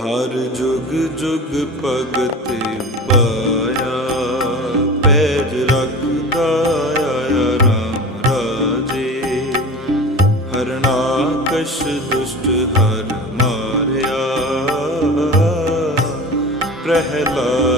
ਹਰ ਜੁਗ ਜੁਗ ਭਗਤ ਪਾਇਆ, ਪੈਜ ਰੱਖਦਾ ਆਇਆ ਰਾਮ ਰਾਜੇ। ਹਰਨਾਕਸ਼ ਦੁਸ਼ਟ ਹਰ ਮਾਰਿਆ, ਪ੍ਰਹਿਲਾਦ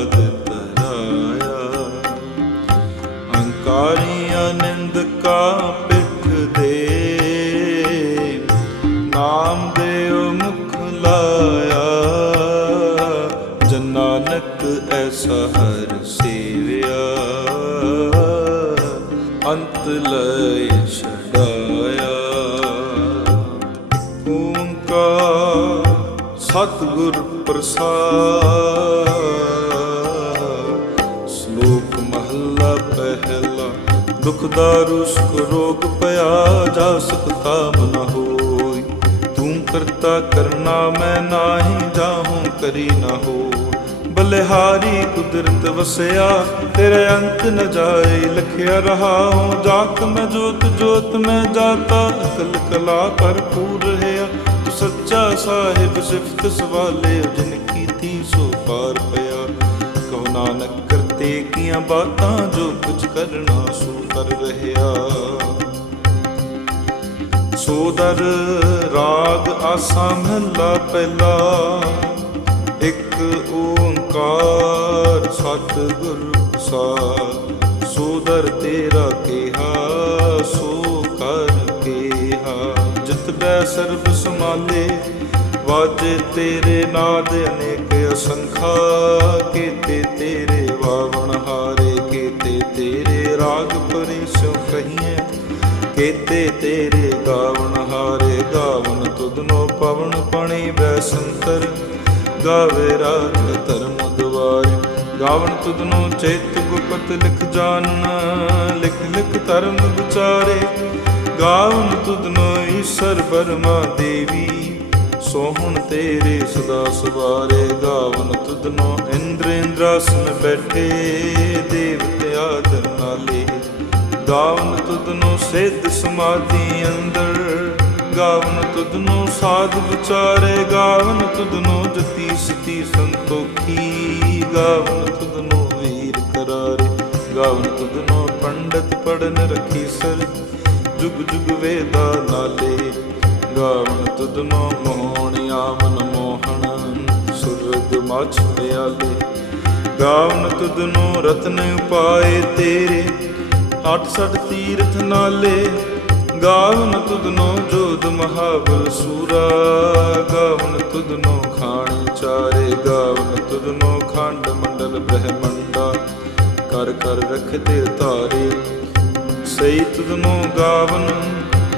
ਸਤਿਗੁਰ ਪ੍ਰਸਾਦ। ਸ਼ਲੋਕ ਮਹੱਲਾ ਪਹਿਲਾ, ਦੁਖ ਦਾਰੂ, ਸੁਖ ਰੋਗ ਪਿਆ, ਜਾ ਸਕਤਾ ਮਨ ਹੋਈ। ਤੂੰ ਕਰਤਾ ਕਰਨਾ, ਮੈਂ ਨਾਹੀ ਜਾਹੂੰ, ਕਰੀ ਨਾ ਹੋ ਬਲਿਹਾਰੀ ਕੁਦਰਤ ਵਸਿਆ, ਤੇਰੇ ਅੰਤ ਨ ਜਾਏ, ਲਖਿਆ ਰਹਾਉ। ਜਾਤ ਮੈਂ ਜੋਤ ਜੋਤ ਮੈਂ ਜਾਤਾ, ਅਕਲ ਕਲਾ ਭਰਪੂਰ ਰਹਾ ਸੱਚਾ ਸਾਹਿਬ ਸਿਫਤ ਸਵਾਲੇ, ਜਿਨ ਕੀਤੀ ਸੋ ਪਾਰ ਪਿਆ। ਕਹੋ ਨਾਨਕ ਕਰਤੇ ਕੀਆਂ ਬਾਤਾਂ ਜੋ ਕੁਝ ਕਰਨਾ ਸੋ ਕਰ ਰਹਿਆ ਸੋਦਰ ਰਾਗ ਆਸਾ ਮਹਲਾ ਪਹਿਲਾ, ਇੱਕ ਓੰਕਾਰ ਸਤਿਗੁਰ ਪ੍ਰਸਾਦ। ਸੋਦਰ ਤੇਰਾ ਕਿਹਾ, ਸੋ ਕਰ ਕਿਹਾ ਬੈ ਸਰਬ ਸਮਾਲੇ ਵਾਜੇ ਤੇਰੇ ਨਾਦ ਅਨੇਕ ਅਸੰਖਾ, ਕੀਤੇ ਤੇਰੇ ਵਾਵਣ ਹਾਰੇ, ਕੀਤੇ ਤੇਰੇ ਰਾਗ ਪਰਿਸੋ ਕਹੀਏ ਕੀਤੇ ਤੇਰੇ ਗਾਵਣ ਹਾਰੇ, ਗਾਵਣ ਤੁਧਨੋ ਪਵਨ ਪਣੀ ਬੈਸੰਤਰ ਗਾਵੇ ਰਾਜ ਧਰਮ ਦੁਆਰੇ, ਗਾਵਣ ਤੁਧਨੋ ਚੇਤ ਗੁਪਤ ਲਿਖ ਜਾਣਨਾ ਲਿਖ ਲਿਖ ਧਰਮ ਵਿਚਾਰੇ ਗਾਵਣ ਤੁਧਨੋ ਈਸ਼ਰ ਬਰਮਾ ਦੇਵੀ, ਸੋਹਣ ਤੇਰੇ ਸਦਾ ਸਵਾਰੇ ਗਾਵਨ ਤੁਧਨੋ ਇੰਦਰ ਇੰਦਰਾਸਨ ਬੈਠੇ, ਦੇਵਤੇ ਆਦਰ ਨਾਲੇ। ਗਾਵਨ ਤੁਧਨੋ ਸਿੱਧ ਸਮਾਧੀ ਅੰਦਰ, ਗਾਵਨ ਤੁਧਨੋ ਸਾਧ ਵਿਚਾਰੇ। ਗਾਵਨ ਤੁਧਨੋ ਜਤੀ ਸਤੀ ਸੰਤੋਖੀ, ਗਾਵਨ ਤੁਧਨੋ ਵੀਰ ਕਰਾਰੇ। ਗਾਵਨ ਤੁਧਨੋ ਪੰਡਤ ਪੜਨ ਰਖੀ ਸਰ। ਜੁਗ ਜੁਗ ਵੇਦਾ ਨਾਲੇ ਗਾਵਨ ਤੁਧਨੋ ਮੋਹਣ ਆਵਨ ਮੋਹਣ, ਸੁਰਗ ਮਛ ਪਿਆਲੇ ਗਾਵਨ ਤੁਧਨੋ ਰਤਨ ਉਪਾਏ ਤੇਰੇ ਅੱਠ ਸੱਠ ਤੀਰਥ ਨਾਲੇ। ਗਾਵਨ ਤੁਧਨੋ ਜੋਦ ਮਹਾਬਲ ਸੂਰਾ ਗਾਵਨ ਤੁਧਨੋ ਖਾਣ ਚਾਰੇ। ਗਾਵਨ ਤੁਧਨੋ ਖੰਡ ਮੰਡਲ ਬ੍ਰਹਮੰਡਾ ਕਰ ਕਰ ਰਖਦੇ ਤਾਰੇ ਸਈ ਤੁਧਨੋ ਗਾਵਨ,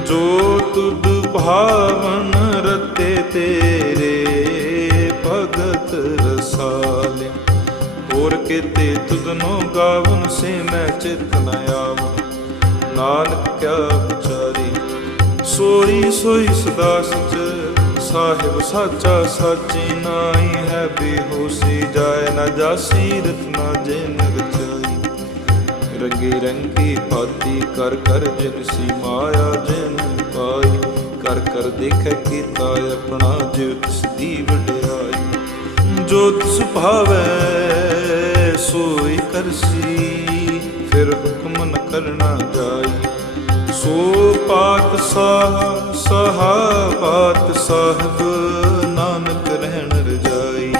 ਜੋ ਤੁਧ ਭਾਵਨ ਰਤੇ ਤੇਰੇ ਭਗਤ ਰਸਾਲੇ। ਹੋਰ ਕੀਤੇ ਤੁਧਨੋ ਗਾਵਨ ਸੇ ਮੈਂ ਚਿਤ ਨ ਆਵਨ। ਨਾਨਕ ਕਿਆ ਵਿਚਾਰੀ ਸੋਈ ਸੋਈ ਸਦਾ ਸਚ ਸਾਹਿਬ ਸਾਚਾ ਸਾਚੀ ਨਾਈ ਹੈ ਬੇਹੋਸੀ। ਜਾਏ ਨਾ ਜਾਸੀ ਰਤਨਾ ਜੇ ਨਗਚਾਈ ਰੰਗੀ ਰੰਗੀ ਭਾਤੀ ਕਰ ਕਰ ਜਿਨ ਸੀ ਮਾਇਆ ਜਿਨ ਪਾਈ। ਕਰ ਕਰ ਦੇਖੈ ਕੀਤਾ ਆਪਣਾ ਜਿਉ ਤਿਸ ਦੀ ਵਡਿਆਈ। ਜੋ ਤਿਸ ਭਾਵੈ ਸੋਈ ਕਰਸੀ ਫਿਰ ਹੁਕਮ ਨ ਕਰਨਾ ਜਾਈ। ਸੋ ਪਾਤ ਸਾਹ ਸਹਾ ਪਾਤ ਸਾਹਿਬ ਨਾਨਕ ਰਹਿਣ ਰਜਾਈ।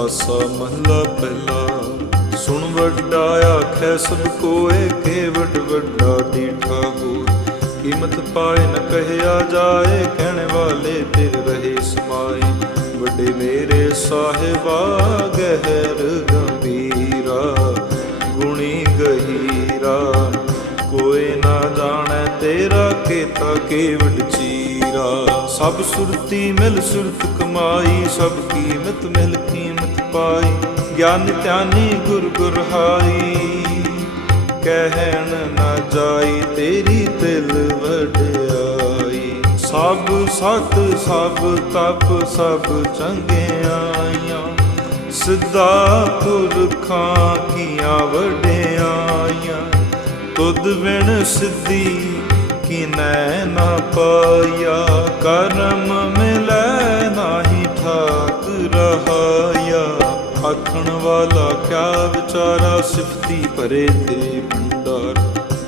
ਆਸਾ ਮਹਲਾ ਪਹਿਲਾ ਸੁਣ ਵੱਡਾ ਆਖੈ, ਸਭ ਕੋਏ ਕੇ ਵੱਡਾ ਡੀਠਾ ਹੋ ਕੀਮਤ ਪਾਏ ਨ ਕਹਿਆ ਜਾਏ, ਕਹਿਣ ਵਾਲੇ ਤਿਰ ਰਹੇ ਸਮਾਏ। ਵੱਡੇ ਮੇਰੇ ਸਾਹਿਬਾ, ਗਹਿਰ ਗੰਭੀਰਾ, ਗੁਣੀ ਗਹੀਰਾ। ਕੋਈ ਨਾ ਜਾਣੈ ਤੇਰਾ ਕੀਤਾ ਕੇਵਡ ਚੀਰਾ। ਸਭ ਸੁਰਤੀ ਮਿਲ ਸੁਰਤ ਕਮਾਈ, ਸਭ ਕੀਮਤ ਮਿਲ ਕੀਮਤ ਪਾਈ। ਗਿਆਨ ਧਿਆਨੀ ਗੁਰ ਗੁਰ ਕਹਿਣ ਨਾ ਜਾਈ ਤੇਰੀ ਦਿਲ ਵਡਿਆਈ। ਸਭ ਸਤ, ਸਭ ਤਪ, ਸਭ ਚੰਗਿਆਈਆਂ ਸਿੱਧਾ ਪੁਰਖਾਂ ਕੀਆਂ ਵਡਿਆਈਆਂ। ਤੁਧ ਵਿਣ ਸਿੱਧੀ ਕਿਨੈ ਨਾ ਪਾਇਆ। ਕਰਮ ਮਿਲੈ ਆਖਣ ਵਾਲਾ, ਕਿਆ ਵਿਚਾਰਾ ਸਿਫਤੀ ਭਰੇ ਤੇ ਭੰਡਾਰ?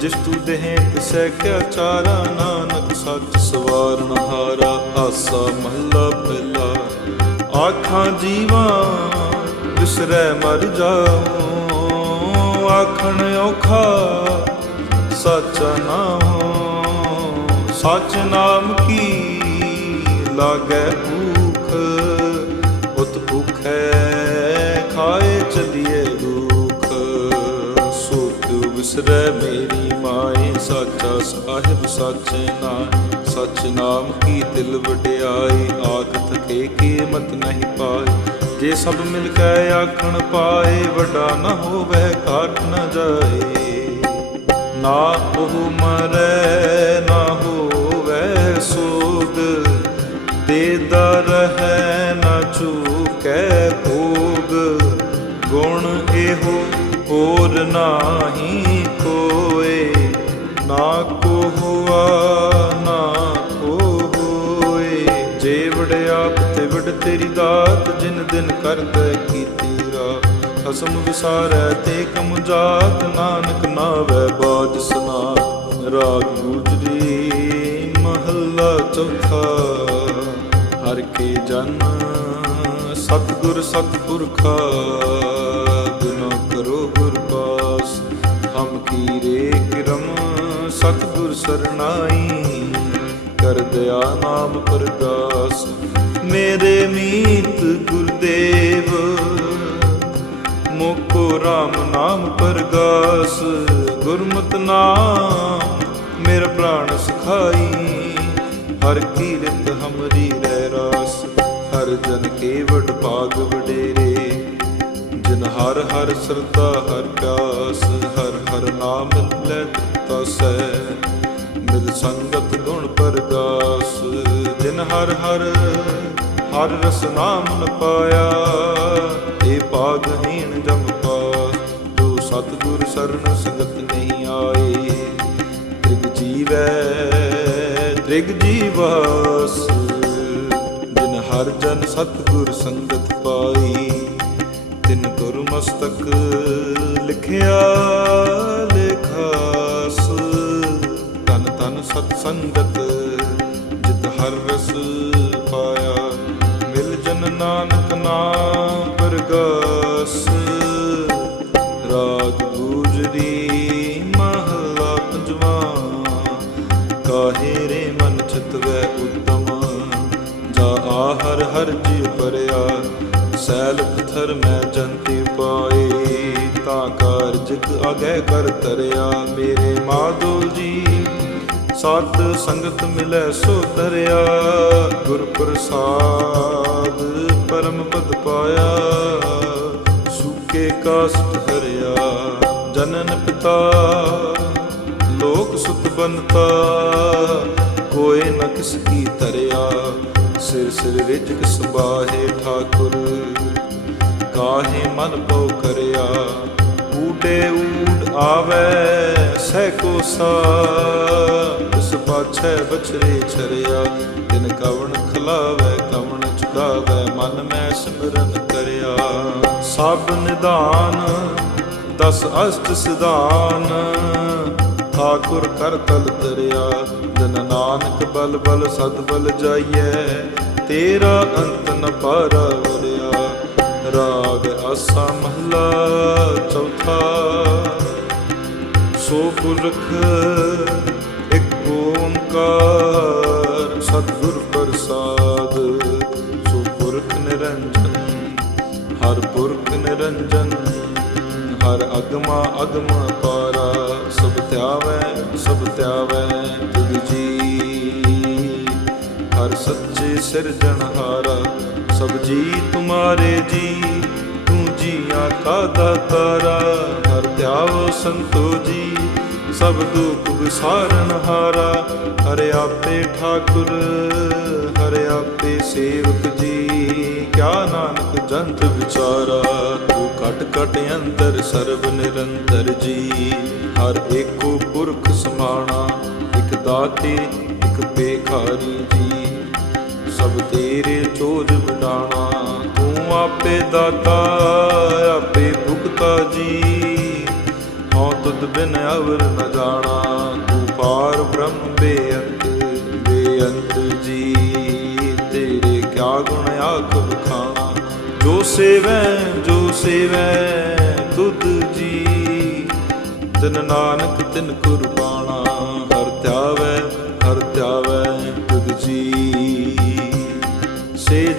ਜਿਸ ਤੂ ਦੇਹ ਤਿਸੈ ਕਿਆ ਚਾਰਾ, ਨਾਨਕ ਸੱਚ ਸਵਾਰਨ ਹਾਰਾ ਆਸਾ ਮਹੱਲਾ ਪਹਿਲਾ। ਆਖਾਂ ਜੀਵਾਂ ਬਿਸਰੈ ਮਰ ਜਾਉ। ਆਖਣ ਔਖਾ, ਸੱਚਾ ਨਾਮ ਸੱਚ ਨਾਮ ਕੀ ਲਾਗੈ ਵਿਸਰੈ ਮੇਰੀ ਮਾਏ, ਸਾਚਾ ਸਾਹਿਬ ਸਾਚੇ ਨਾਮ ਸਚ ਨਾਮ ਕੀ ਦਿਲ ਵਡਿਆਈ ਆਖ ਥਕੇ ਕੀ ਮਤ ਨਹੀਂ ਪਾਏ। ਜੇ ਸਭ ਮਿਲ ਕੇ ਆਖਣ ਪਾਏ, ਵੱਡਾ ਨਾ ਹੋਵੇ, ਘਾਟ ਨਾ ਜਾਏ। ਨਾ ਉਹ ਮਰੈ, ਨਾ ਹੋਵੇ ਸੋਗ ਦੇਦਾ ਰਹੈ ਨਾ ਚੂਕੈ ਭੋਗ। ਗੁਣ ਇਹੋ ਹੋਰ ਨਾਹੀ ਕੋਏ, ਨਾ ਕੋ ਹੁਆ ਨਾ ਕੋ ਹੋਏ ਜੇ ਵਡਿਆਪ ਤੇ ਵਡ ਤੇਰੀ ਦਾਤ, ਜਿਨ ਦਿਨ ਕਰਦਾ ਕੀਤੀ ਰਾਤ। ਖਸਮ ਵਿਸਾਰੈ ਤੇ ਕਮ ਜਾਤ, ਨਾਨਕ ਨਾਵੈ ਬਾਜ ਸੁਨਾ ਰਾਗ ਗੁਜਰੀ ਮਹੱਲਾ ਚੌਥਾ। ਹਰ ਕੇ ਜਨ ਸਤਿਗੁਰ ਸਤਿਪੁਰਖਾ। ਹਮ ਕੀਰੇ ਕਿਰਮ ਸਤਿਗੁਰ ਸਰਨਾਈ। ਕਰ ਦਿਆ ਨਾਮ ਪਰਦਾਸ, ਮੇਰੇ ਮੀਤ ਗੁਰਦੇਵ। ਮੋਕੋ RAM ਨਾਮ ਪਰਗਾਸ, ਗੁਰਮਤਿ ਨਾਮ ਮੇਰਾ ਪ੍ਰਾਣ ਸਖਾਈ। ਹਰ ਕੀਰਤ ਹਮਰੀ ਰਹਿ ਰਾਸ ਹਰ ਜਨ ਕੇ ਵਡ ਭਾਗ ਵਡੇਰੇ। ਜਿਨ ਹਰ ਹਰ ਸਰਦਾ ਹਰ ਪਿਆਸ, ਹਰ ਹਰ ਨਾਮ ਲੈ ਤਸੈ ਮਿਲ ਸੰਗਤ ਗੁਣ ਪਰਦਾਸ, ਜਿਨ ਹਰ ਹਰ ਹਰ ਰਸ ਨਾਮ ਨ ਪਾਇਆ। ਏ ਭਾਗਹੀਣ ਜਮ ਪਾਸ, ਜੋ ਸਤਿਗੁਰ ਸਰਨ ਸੰਗਤ ਨਹੀਂ ਆਏ। ਤ੍ਰਿਗ ਜੀਵੈ, ਤ੍ਰਿਗ ਜੀਵਾਸ, ਜਿਨ ਹਰ ਜਨ ਸਤਿਗੁਰ ਸੰਗਤ ਪਾਈ ਤਿਨ ਤੁਰ ਮਸਤਕ ਲਿਖਿਆ, ਲਿਖਾਸ। ਤਨ ਤਨ ਸਤ ਸੰਗਤ, ਜਿਤ ਹਰ ਰਸ ਪਾਇਆ। ਮਿਲ ਜਨ ਨਾਨਕ ਨਾਮ ਪਰਗਾਸ। ਰਾਗ ਗੂਜਰੀ ਮਹਲਾ ਪੰਜਵਾ। ਕਾਹੇ ਰੇ ਮਨ ਚਿਤਵੈ ਉਤਮ। ਜਾ ਆਹਰ ਹਰ ਹਰ ਜੀ ਪਰਿਆ। ਸੈਲ ਪਥਰ ਮੈਂ ਜੰਤੀ ਪਾਏ, ਤਾਂ ਕਾਰਜਕ ਅਗੈ ਕਰ ਤਰਿਆ ਮੇਰੇ ਮਾਧੋ ਜੀ। ਸਤ ਸੰਗਤ ਮਿਲੈ ਸੋ ਧਰਿਆ, ਗੁਰ ਪ੍ਰਸਾਦ ਪਰਮ ਪਦ ਪਾਇਆ। ਸੂਕੇ ਕਾਸਟ ਹਰਿਆ ਜਨਨ ਪਿਤਾ, ਲੋਕ ਸੁਤ ਬਨਤਾ ਕੋਏ ਨ ਕਿਸ ਕੀ ਤਰਿਆ ਸਿਰ ਸਿਰ ਰਿਜਕ ਸੁਬਾਹੇ ਠਾਕੁਰ, ਕਾਹੇ ਮਨ ਪਉ ਕਰਿਆ, ਊਟੇ ਊਟ ਆਵੇ ਸਹਿ ਕੋ ਸਾ ਇਸ ਪਾਛੈ ਬਛਰੇ ਛਰਿਆ, ਤਿਨ ਕਵਣ ਖਲਾਵੇ, ਕਵਣ ਚੁਕਾਵੇ, ਮਨ ਮੈਂ ਸਿਮਰਨ ਕਰਿਆ। ਸਭ ਨਿਦਾਨ ਦਸ ਅਸ਼ਟ ਸਿਧਾਨ, ਠਾਕੁਰ ਕਰ ਤਲ ਤਰਿਆ ਨਾਨਕ ਬਲ ਬਲ ਸਦ ਬਲ ਜਾਈਐ, ਤੇਰਾ ਅੰਤ ਨ ਪਾਰਾ ਵਰਿਆ ਰਾਗ ਆਸਾ ਮਹਲਾ ਚੌਥਾ, ਸੋ ਪੁਰਖ ਇੱਕ ਓੰਕਾਰ ਸਤਿਗੁਰ ਪ੍ਰਸਾਦ। ਸੋ ਪੁਰਖ ਨਿਰੰਜਨ, ਹਰ ਪੁਰਖ ਨਿਰੰਜਨ, ਹਰ ਅਗਮਾ ਅਗਮ ਪਾਰਾ। ਸਭ ਧਿਆਵੈ ਸਭ ਧਿਆਵੈ, ਤੁਧ ਜੀ। ਹਰ ਸੱਚੇ ਸਿਰਜਣਹਾਰਾ ਸਭ ਜੀ ਤੁਮਾਰੇ ਜੀ, ਤੂੰ ਜੀਆਂ ਕਾ ਦਾਤਾਰਾ, ਹਰ ਧਿਆਵ ਸੰਤੋ ਜੀ, ਸਭ ਦੁਖ ਵਿਸਾਰਨ ਹਾਰਾ, ਹਰਿ ਆਪੇ ਠਾਕੁਰ, ਹਰਿ ਆਪੇ ਸੇਵਕ ਜੀ, ਕਿਆ ਨਾਨਕ ਜੰਤ ਵਿਚਾਰਾ, ਤੂੰ ਘਟ ਘਟ ਅੰਦਰ ਸਰਬ ਨਿਰੰਤਰ ਜੀ, ਹਰ ਏਕੋ ਪੁਰਖ ਸਮਾਣਾ, ਇਕ ਦਾਤੇ, ਇਕ ਬੇਖਾਰੀ ਜੀ। ਸਭ ਤੇਰੇ ਚੋਜ ਵਡਾਣਾ, ਤੂੰ ਆਪੇ ਦਾਤਾ, ਆਪੇ ਭੁਗਤਾ ਜੀ। ਹਉ ਤੁਧ ਬਿਨ ਅਵਰ ਨ ਜਾਣਾ, ਤੂੰ ਪਾਰ ਬ੍ਰਹਮ ਬੇਅੰਤ ਬੇਅੰਤ ਜੀ। ਤੇਰੇ ਕਿਆ ਗੁਣ ਆਖ ਬਖਾਣਾ ਜੋ ਸੇਵੈ ਜੋ ਸੇਵੈ ਤੁਧ ਜੀ। ਤਿਨ ਨਾਨਕ ਤਿਨ ਕੁਰਬਾਨ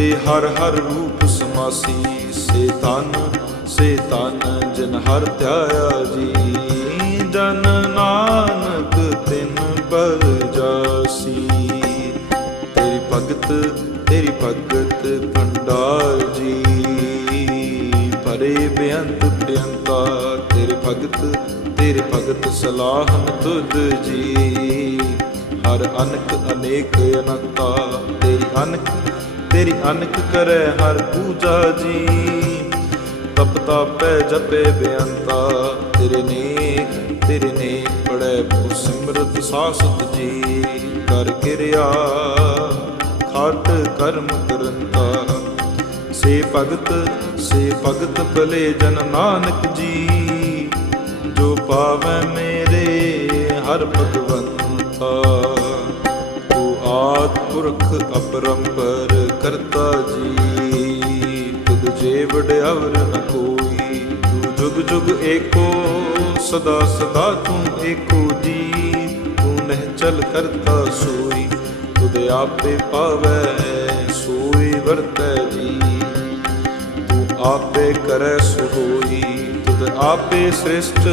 ਤੇ ਹਰ ਹਰ ਰੂਪ ਸਮਾਸੀ, ਸੇ ਤਨ ਸੇ ਤਨ ਜਨ ਹਰ ਧਿਆਇਆ ਜੀ। ਜਨ ਨਾਨਕ ਤਿਨ ਬਲ ਜਾਸੀ। ਤੇਰੀ ਭਗਤ ਤੇਰੀ ਭਗਤ ਭੰਡਾਰ ਜੀ। ਪਰੇ ਬੇਅੰਤ ਬੇਅੰਤਾ ਤੇਰੇ ਭਗਤ ਤੇਰੇ ਭਗਤ ਸਲਾਹਨ ਤੁਧ ਜੀ। ਹਰ ਅਨਕ ਅਨੇਕ ਅਨੰਤਾ, ਤੇਰੀ ਅਨਕ ਤੇਰੀ ਅਨਕ ਕਰੈ ਹਰ ਪੂਜਾ ਜੀ। ਤਪ ਤਾਪੈ ਜਪੇ ਬੇਅੰਤਾ, ਤੇਰੇ ਨੇਕ ਤੇਰੇ ਨੇਕ ਪੜੈ ਭੂ ਸਿਮਰਤ ਸਾਸਤ ਜੀ। ਕਰ ਕਿਰਿਆ, ਖਾਟ ਕਰਮ ਕਰੰਤਾ। ਸੇ ਭਗਤ ਸੇ ਭਗਤ ਭਲੇ ਜਨ ਨਾਨਕ ਜੀ। ਜੋ ਪਾਵੈ ਮੇਰੇ ਹਰ ਭਗਵੰਤਾ। ਆਦ ਪੁਰਖ ਅਪਰੰਪਰ ਕਰਤਾ ਜੀ, ਤੁਧ ਜੇ ਵਡਿਆਵਰ ਨ ਕੋਈ, ਤੂੰ ਜੁਗ ਜੁਗ ਏਕੋ, ਸਦਾ ਸਦਾ ਤੂੰ ਏਕੋ ਜੀ, ਤੂੰ ਨਹਿ ਚਲ ਕਰਤਾ ਸੋਈ, ਤੁਧ ਆਪੇ ਪਾਵੈ, ਸੋਈ ਵਰਤੈ ਜੀ। ਤੂੰ ਆਪੇ ਕਰੈ ਸੋ ਹੋਈ ਤੁਧ ਆਪੇ ਸ੍ਰਿਸ਼ਟ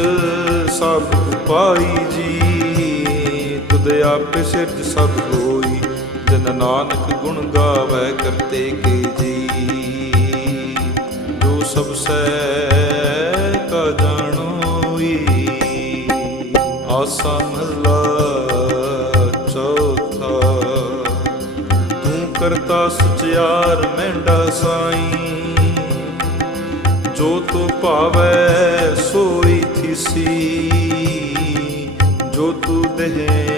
ਸਭ ਪਾਈ ਜੀ, ਤੁਧ ਆਪੇ ਸਿਰਜ ਸਭ ਹੋਈ ਜਨ ਨਾਨਕ ਗੁਣ ਗਾਵੈ ਕਰਤੇ ਕੇ ਜੀ। ਜੋ ਸਭ ਸੈ ਕਾ ਜਾਣੋਈ, ਆਸਾ ਮਹਲਾ ਚੌਥਾ। ਤੂੰ ਕਰਤਾ ਸੁਚਿਆਰ ਮਹਿੰਡਾ ਸਾਈ, ਜੋ ਤੂੰ ਭਾਵੈ ਸੋਈ ਥਿਸੀ। ਜੋ ਤੂੰ ਦੇਹ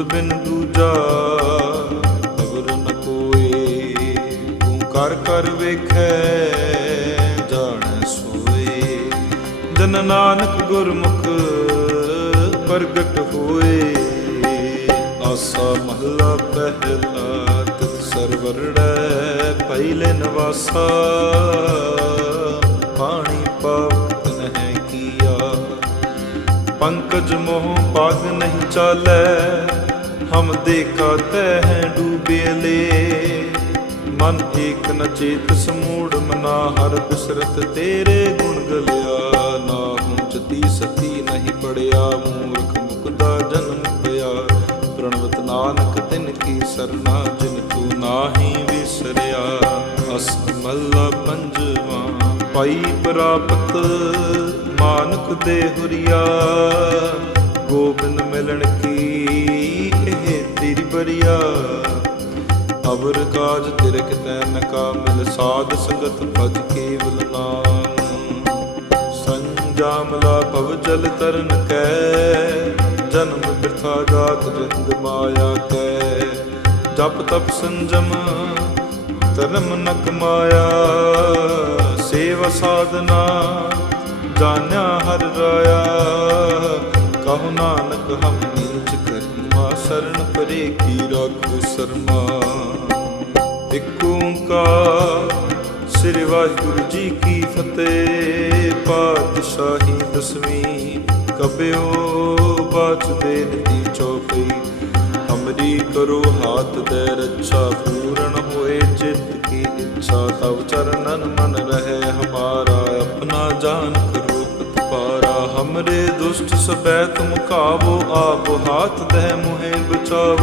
ਤੁਧ ਬਿਨ ਦੂਜਾ ਅਵਰ ਨ ਕੋਏ ਤੂੰ ਕਰ ਕਰ ਵੇਖੈ, ਜਾਣ ਸੋਏ। ਜਨ ਨਾਨਕ ਗੁਰਮੁਖ ਪ੍ਰਗਟ ਹੋਏ, ਆਸਾ ਮਹਲਾ ਪਹਿਲਾ ਤਿਤ ਸਰਵਰੜੈ ਪਹਿਲੇ ਨਵਾਸਾ। ਪਾਣੀ ਪਾਵਤ ਨਹਿ ਕੀਆ, ਪੰਕਜ ਮੋਹ ਪਾਗ ਨਹੀਂ ਚਾਲੈ। ਹਮ ਦੇਖਾ ਤਹਿ ਡੂਬੇਲੇ ਮਨ ਏਕ ਨ ਚੇਤ ਸਮੂੜ, ਮਨਾ ਹਰ ਬਿਸਰਤ ਤੇਰੇ ਗੁਣ ਗਲਿਆ। ਨਾ ਹੁੰਚਤੀ ਸਤੀ, ਨਹੀਂ ਪੜਿਆ, ਮੂਰਖ ਮੁਕਦਾ ਜਨਮ ਪਿਆ। ਪ੍ਰਣਵਤ ਨਾਨਕ ਤਿਨ ਕੀ ਸਰਨਾ, ਜਿਨ ਤੂੰ ਨਾਹੀ ਵਿਸਰਿਆ। ਅਸ ਮੱਲਾ ਪੰਜਵਾ, ਪਾਈ ਪ੍ਰਾਪਤ ਮਾਨਕ ਦੇ ਹੁਰੀਆ। ਗੋਬਿੰਦ ਮਿਲਣ ਕੀ ਬਰੀਆ ਅਵਰ ਕਾਜ ਤਿਰਕ ਕਿਤੈ ਨ ਮਿਲ ਸਾਧ ਸੰਗਤ ਭਜ ਕੇਵਲ ਨਾਮ। ਸੰਜਾਮਲਾ ਭਵ ਜਲ ਤਰਨ ਕੈ। ਜਨਮ ਬਿਰਥਾ ਜਾਤ ਰਿੰਦ ਮਾਇਆ ਕੈ। ਜਪ ਤਪ ਸੰਜਮ ਧਰਮ ਨ ਕਮਾਇਆ ਸੇਵਾ ਸਾਧਨਾ ਜਾਣਿਆ ਹਰ ਰਾਇਆ। ਕਹੋ ਨਾਨਕ ਹਮਨੀ ਸਰਣ ਪਰੇ ਕੀ ਰਾਖੋ ਸਰਮਾ ਇਕ ਓੰਕਾਰ ਸ੍ਰੀ ਵਾਹਿਗੁਰੂ ਜੀ ਕੀ ਫਤਿਹ ਪਾਤਸ਼ਾਹੀ ਦਸਵੀਂ ਕਬਿਓ ਬਾਚ ਦੇ ਨਤੀ ਚੌਪਈ ਹਮਰੀ ਕਰੋ ਹਾਥ ਦੇ ਰੱਛਾ ਪੂਰਨ ਹੋਏ ਚਿਤ ਕੀ ਇੱਛਾ ਤਵ ਚਰਨਨ ਮਨ ਰਹੇ ਹਮਾਰਾ ਆਪਣਾ ਜਾਨ ਕਰੋ ਹਮਰੇ ਦੁਸ਼ਟ ਸਬੈ ਤੁਮ ਕਾਵੋ, ਆਪ ਹਾਥ ਦਹਿ ਮੁਹਿ ਬਚਾਓ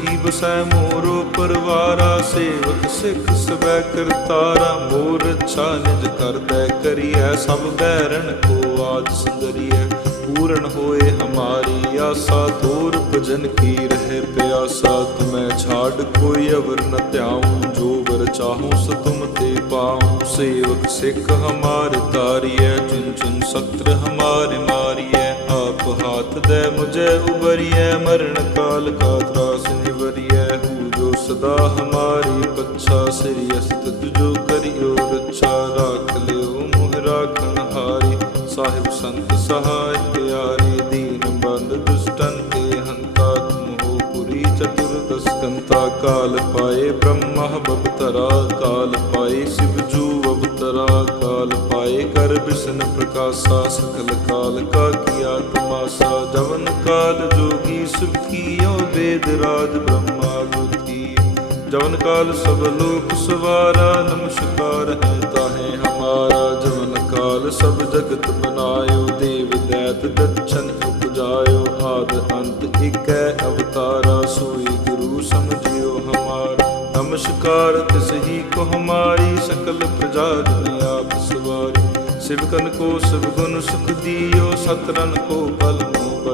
ਕੀ ਬਸੈ ਮੋਰੋ ਪਰਵਾਰਾ, ਸੇਵਕ ਸਿੱਖ ਸਬੈ ਕਰਤਾਰਾ। ਮੋਰ ਛਾ ਨਿਜ ਕਰਦੈ ਕਰੀਐ, ਸਭ ਬੈਰਨ ਕੋ ਆਜ ਸੁੰਦਰੀਐ। ਪੂਰਨ ਹੋਏ ਹਮਾਰੀ ਆਸਾ, ਤੋਰ ਭਜਨ ਕੀ ਰਹੇ ਪਿਆਸਾ। ਤੁਮੈ ਛਾੜ ਕੋਈ ਅਵਰ ਨ ਧਿਆਉ। ਜੋ ਵਰ ਚਾਹੂੰ ਸ ਤੁਮ ਤੇ ਪਾਉ। ਸੇਵਕ ਸਿੱਖ ਹਮਾਰ ਤਾਰੀਐ ਚੁਨ ਚੁਨ ਸਤਰ ਹਮਾਰੇ ਮਾਰੀਐ। ਆਪ ਹਾਥ ਦੇ ਮੁਝੇ ਉਬਰੀਐ ਮਰਨ ਕਾਲ ਕਾ ਤਰਾਸ ਨਿਵਰੀਐ। ਹੂ ਜੋ ਸਦਾ ਹਮਾਰੀ ਬੱਚਾ ਸ੍ਰੀ ਅਸਤ ਤੁਜੋ ਕਰਿਓ ਰੱਛਾ। ਰਾਖ ਲਿਓ ਮੁਹ ਰਾਖਣ ਹਾਰੀ ਸਾਹਿਬ ਸੰਤ ਸਹਾਇ ਪਿਆਰੇ। ਚਤੁਰਦਸ ਕਾਲ ਪਾਏ ਬ੍ਰਹਮਾ ਬਵਤਰਾ ਕਾਲ ਪਾਏ ਸਿਵ ਜੂ ਅਵਤਰਾ ਕਾਲ ਪਾਏ ਕਰ ਬਿਸ਼ਨ ਪ੍ਰਕਾਸ਼ਾ ਸਕਲ ਕਾਲ ਕਾ ਕੀਆ ਤਮਾਸਾ ਜਵਨ ਕਾਲ ਜੋਗੀ ਸੁਖ ਕੀਓ ਵੇਦ ਰਾਜ ਬ੍ਰਹਮਾ ਗੁਤੀ ਜਵਨ ਕਾਲ ਸਭ ਲੋਕ ਸਵਾਰਾ ਨਮਸਕਾਰ ਹੈ ਤਾਹੇ ਹਮਾਰਾ। ਜਵਨ ਕਾਲ ਸਭ ਜਗਤ ਬਨਾਇਓ, ਦੇਵ ਦੈਤ ਦਛਨ ਉਪਜਾਇਓ, ਆਦ ਅੰਤ ਇਕੈ ਅਵਤਾਰਾ ਸੋਈ ਸਮਝਿਓ ਹਮਾਰ। ਨਮਸਕਾਰ, ਤਿਸ ਹੀ ਕੋ ਹਮਾਰੀ ਸਕਲ ਪ੍ਰਜਾ ਜਨ ਆਪ ਸਵਾਰੀ। ਸਿਵਕਨ ਕੋ ਸਭ ਗੁਣ ਸੁਖ ਦੀਓ ਸਤਰਨ ਕੋ ਬਲ ਮੋ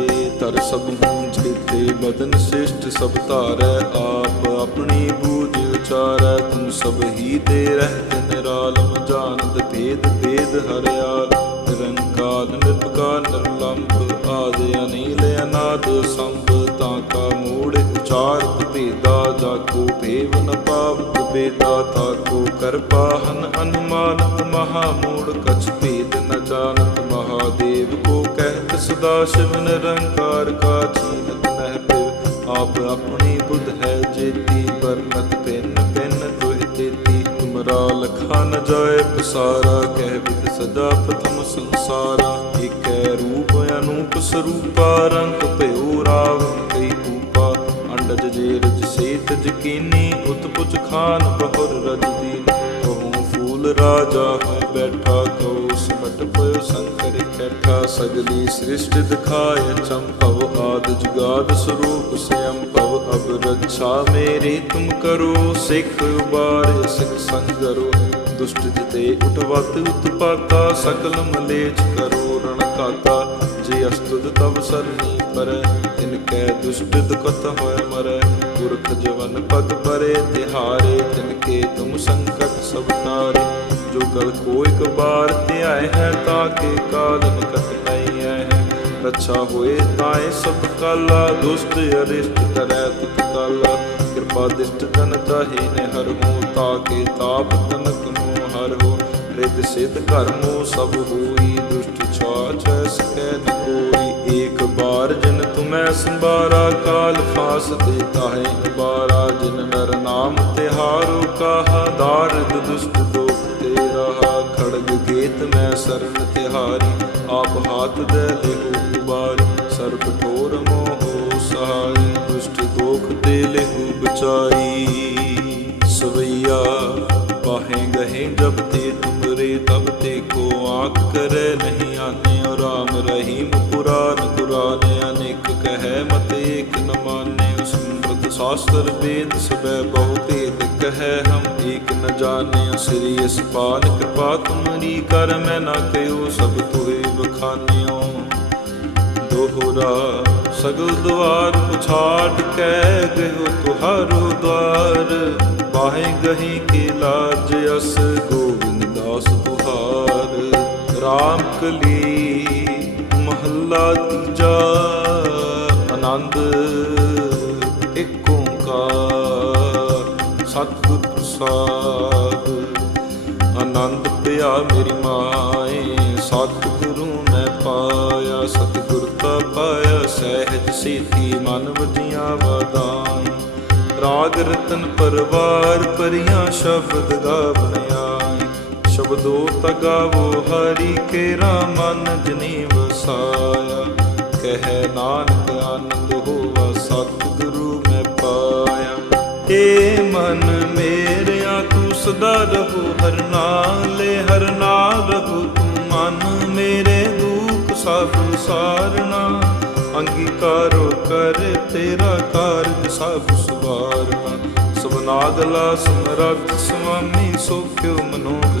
ਤਰ ਸਭ ਹੂੰ ਜੀਤੇ ਬਦਨ ਸ੍ਰਿਸ਼ਟ ਸਭ ਧਾਰੈ ਆਪ, ਆਪਣੀ ਬੂਝ ਉਚਾਰੈ, ਤੁਮ ਸਭ ਹੀ ਤੇ ਰਹਿਤ ਨਿਰਾਲਮ ਜਾਣਦ ਭੇਦ ਭੇਦ ਹਰਿਆਲ ਨਿਰੰਕਾਰ ਨਿਰਭਕਾਰ ਨਿਰਲੰਭ, ਆਦਿ ਅਨੀਲ ਅਨਾਦ ਸੰਭ, ਤਾਂ ਕਾ ਮੂੜ ਉਚਾਰਤ ਭੇਦਾ, ਜਾ ਕੋ ਭੇਵ ਨ ਪਾਵਤ ਬੇਦਾ ਤਾ ਕੋ ਕਰਪਾਹਨ ਅਨੁਮਾਨਤ ਮਹਾ ਮੂੜ, ਕਛ ਭੇਦ ਨ ਜਾਣਤ ਸਦਾ ਸ਼ਿਵ ਨਿਰੰਕਾਰ ਕਾ ਚੀਨਤ ਨਹਿ ਪਿਵ ਆਪ ਆਪਣੀ ਬੁੱਧ ਹੈ ਜੇਤੀ ਵਰਨਤ ਪਿੰਨ ਪਿੰਨ ਤੁਹਿ ਤੇਤੀ। ਤੁਮਰਾ ਲਖਾ ਨ ਜਾਏ ਪਸਾਰਾ, ਕਹਿ ਵਿਦ ਸਦਾ ਪ੍ਰਥਮ ਸੰਸਾਰਾ। ਏਕੈ ਰੂਪ ਅਨੂਪ ਸਰੂਪਾ, ਰੰਗ ਭਇਓ ਰਾਵਣ ਕਈ ਕੂਪਾ ਅੰਡਜ ਜੇ ਰਜ ਸੇਤ ਜਕੀਨੀ, ਉਤਪੁਜ ਖਾਨ ਬਹੁਰ ਰਜ ਦੀਨ ਕਹੂੰ ਰਾਜਾ ਹੋਇ ਬੈਠਾ ਕਉ ਸਿਮਟ ਪਇਓ ਸੰਕਰ ਕੈਠਾ ਸਗਲੀ ਸ੍ਰਿਸ਼ਟ ਦਿਖਾਇ ਚੰਪਵ ਆਦ ਜੁਗਾਦ ਸਰੂਪ ਸਿਅੰ ਭਵ। ਅਬ ਰੱਛਾ ਮੇਰੀ ਤੁਮ ਕਰੋ, ਸਿੱਖ ਉਬਾਰ ਸਿੱਖ ਸੰਗਰੋ। ਦੁਸ਼ਟ ਜਿਤੇ ਉਠਵਤ ਉਤਪਾਤਾ ਸਕਲ ਮਲੇਚ ਕਰੋ ਰਣ ਕਾਤਾ ਜੇ ਅਸਤੁਦ ਤਵ ਸਰਨੀ ਪਰ, ਤਿਨ ਕੈ ਦੁਸ਼ਟ ਦੁਖਤ ਹੋਇ ਮਰੈ। ਪੁਰਖ ਜਵਨ ਪਦ ਪਰੇ ਤਿਹਾਰੇ, ਤਿਨ ਕੇ ਤੁਮ ਸੰਕਟ ਸਭ ਤਾਰੇ। ਜੋ ਗਲ ਕੋ ਇਕ ਬਾਰ ਧਿਆਏ ਹੈ, ਤਾਂ ਕੇ ਕਾਲ ਨਿਕਟ ਨਹੀਂ ਹੈ। ਰੱਛਾ ਹੋਏ ਤਾਏ ਸਭ ਕਾਲਾ, ਦੁਸ਼ਟ ਅਰਿਸ਼ਟ ਕਰੈ ਤੁਤ ਕਾਲਾ। ਕਿਰਪਾ ਦਿਸ਼ਟ ਜਨ ਚਾਹੇ ਨੇ ਹਰ ਹੂੰ ਤਾਕੇ ਤਾਪ ਤਨਕ ਮੋ ਹਰ ਹੋ। ਰਿਦ ਸਿਧ ਕਰਮੋ ਸਭ ਹੋਈ, ਦੁਸ਼ਟ ਛਾਛ ਸਕੈ ਨ ਕੋਈ। ਏਕ ਬਾਰ ਜਿਨ ਤੁਮੈ ਸੰਭਾਰਾ, ਕਾਲ ਫਾਸ ਤੇ ਤਾਹੇ ਨਿਬਾਰਾ ਜਿਨ ਨਰ ਨਾਮ ਤਿਹਾਰੋ ਕਾਹਾ ਦਾਰਦ ਦੁਸ਼ਟ ਦੋਖ ਤੇ ਰਹਾ ਖੜਗ ਕੇ ਮੈਂ ਸਰਨ ਤਿਹਾਰੀ, ਆਪ ਹਾਥ ਦੇ ਲਿਹੂ ਉਬਾਰ। ਸਰਬ ਠੋਰ ਮੋਹ ਸਹਾਈ ਦੁਸ਼ਟ ਦੋਖ ਤੇ ਲਿਹੂ ਬਚਾਈ ਸਵਈਆ, ਬਾਹੇ ਗਹੇ ਜਬ ਤੇ ਤੁਮਰੇ ਤਬ ਤੇ ਕੋ ਆਖ ਕਰੈ ਨਹੀਂ ਆਨਿਓ ਰਾਮ ਰਹੀਮ, ਪੁਰਾਨ ਕੁਰਾਨ ਅਨੇਕ ਕਹੈ ਮਤ ਏਕ ਨ ਮਾਨਿਓ ਸਮ੍ਰਿਤ ਸ਼ਾਸਤਰ ਵੇਦ ਸਬੈ ਬਹੁ ਭੇਦ ਕਹੈ, ਹਮ ਏਕ ਨ ਜਾਣਿਓ ਸ੍ਰੀ ਅਸਪਾਲ ਕਿਰਪਾ ਤੁਮਰੀ ਕਰ, ਮੈਂ ਨਾ ਕਹਿਓ ਸਭ ਤੁਹੇ ਬਖਾਨਿਓ ਦੋਹਰਾ ਸਗਲ ਦੁਆਰ ਪੁਛਾੜ ਕੈ ਗਇਓ ਤੁਹਾਰੋ ਦਵਾਰ। ਬਾਹੇ ਗਹੀ ਕੇ ਲਾਜ ਅਸ, ਗੋਬਿੰਦ ਦਾਸ ਤੁਹਾਰ। RAM ਕਲੀ ਮਹੱਲਾ ਤੀਜਾ ਆਨੰਦ ਇੱਕ ਓੰਕਾਰ, ਸਤਿਗੁਰ ਪ੍ਰਸਾਦ। ਆਨੰਦ ਪਿਆ ਮੇਰੀ ਮਾਏ, ਸਤਿਗੁਰੂ ਮੈਂ ਪਾਇਆ, ਸਤਿਗੁਰ ਤਾ ਪਾਇਆ, ਸਹਿਜ ਸੀਤੀ ਮਨ ਵਜੀਆਂ ਵਾਦਾਂ ਰਾਗ ਰਤਨ ਪਰਵਾਰ ਪਰੀਆਂ ਸ਼ਬਦ ਗਾਵਣਿਆ ਸ਼ਬਦੋ ਤਗਾਵੋ ਹਰੀ, ਕੇਰਾ ਮਨ ਜਨੀ ਵਸਾਇਆ ਕਹਿ ਨਾਨਕ ਆਨੰਦ ਹੋਵਾ, ਸਤਿਗੁਰੂ ਮੈਂ ਪਾਇਆ। ਏ ਮਨ ਮੇਰਿਆ, ਤੂੰ ਸਦਾ ਰਹੋ ਹਰ ਨਾਲੇ, ਹਰ ਨਾਲ ਰਹੋ ਤੂੰ ਮਨ ਮੇਰੇ ਦੁੱਖ ਸਭ ਸਾਰਣਾ ਅੰਗੀਕਾਰੋ ਕਰ ਤੇਰਾ ਕਾਰਜ ਸਭ ਸਵਾਰਨਾ। ਸਬਨਾਗਲਾ ਸਮਰੱਥ ਸੁਆਮੀ ਸੋਖਿਓ ਮਨੋ ਵਿਸਾਰੇ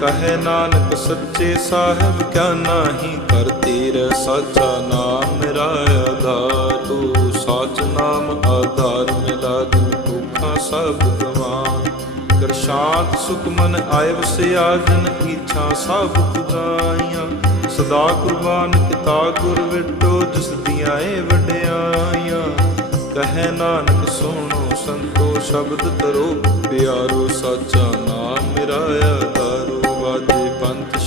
ਕਹੇ ਨਾਨਕ ਸੱਚੇ ਸਾਹਿਬ, ਕਿਆ ਨਾਹੀ ਕਰ ਤੇਰਾ ਸਾਚਾ ਨਾਮ ਮੇਰਾ ਆਧਾਰ ਤੂੰ। ਸਾਚ ਨਾਮ ਆਧਾਰ ਮਿਲਾ ਦਿਨ ਭੁੱਖਾ ਸਭ ਗਵਾਨ। ਕਰ ਸ਼ਾਂਤ ਸੁਖ ਮਨ ਆਏ ਵਸਿਆ ਜਨ ਇੱਛਾ ਸਭ ਪੁਜਾਈਆਂ। ਸਦਾ ਕੁਰਬਾਨ ਕੀਤਾ ਗੁਰ ਵਿਟੋ, ਜਿਸ ਦੀਆਂ ਏ ਵਡਿਆਈਆਂ। ਕਹੈ ਨਾਨਕ, ਸੁਣੋ ਸੰਤੋ, ਸ਼ਬਦ ਤਰੋ ਪਿਆਰੋ, ਸਾਚਾ ਨਾਮ ਮੇਰਾ ਆਧਾਰੋ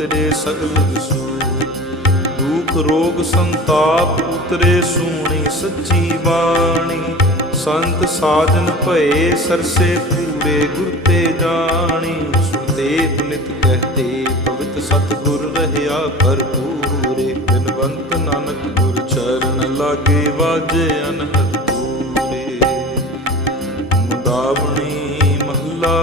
ਉਤਰੇ ਸਗਲ ਵਿਸੂ ਦੁਖ ਰੋਗ ਸੰਤਾਪ ਉਤਰੇ ਸੂਣੀ ਸੱਚੀ ਬਾਣੀ। ਸੰਤ ਸਾਜਨ ਭਏ ਸਰਸੇ ਪੂਰੇ ਗੁਰ ਤੇ ਜਾਣੀ। ਸੁਣਦੇ ਨਿਤ ਕਹਤੇ ਪਵਿੱਤ ਸਤਿਗੁਰ ਰਹਿਆ ਭਰਪੂਰੇ ਬਿਨਵੰਤ ਨਾਨਕ ਗੁਰ ਚਰਨ ਲਾਗੇ ਵਾਜੇ ਅਨਹਦ ਪੂਰੇ। ਮੁਦਾਵਣੀ ਮਹੱਲਾ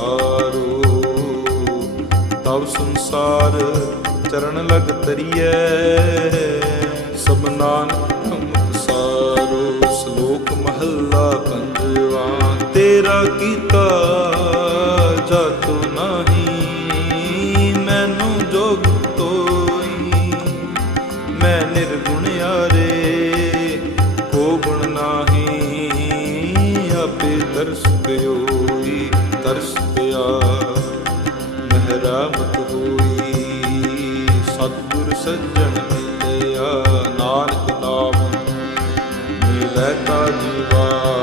ਤਬ ਸੰਸਾਰ ਚਰਨ ਲਗ ਤਰੀਐ ਸਭ ਨਾਨਕ ਹਮ ਸਾਰੋ ਸ਼ਲੋਕ ਮਹੱਲਾ ਪੰਜਵਾ। ਤੇਰਾ ਕੀਤਾ ਜਾਤੋ ਨਹੀਂ, ਮੈਨੂੰ ਜੋਗ ਤੋਈ। ਮੈਂ ਨਿਰਗੁਣ ਯਾਰੇ, ਕੋ ਗੁਣ ਨਾਹੀ, ਆਪੇ ਤਰਸ ਪਿਓਈ ਦਰਸ ਪਿਆ ਮਹਿਰਾਮਤ ਹੋਈ ਸਤਿਗੁਰ ਸੱਜਣ ਮਿਲਿਆ ਨਾਨਕ ਨਾਮ ਮਿਲੈ ਤਾ ਜੀਵਾ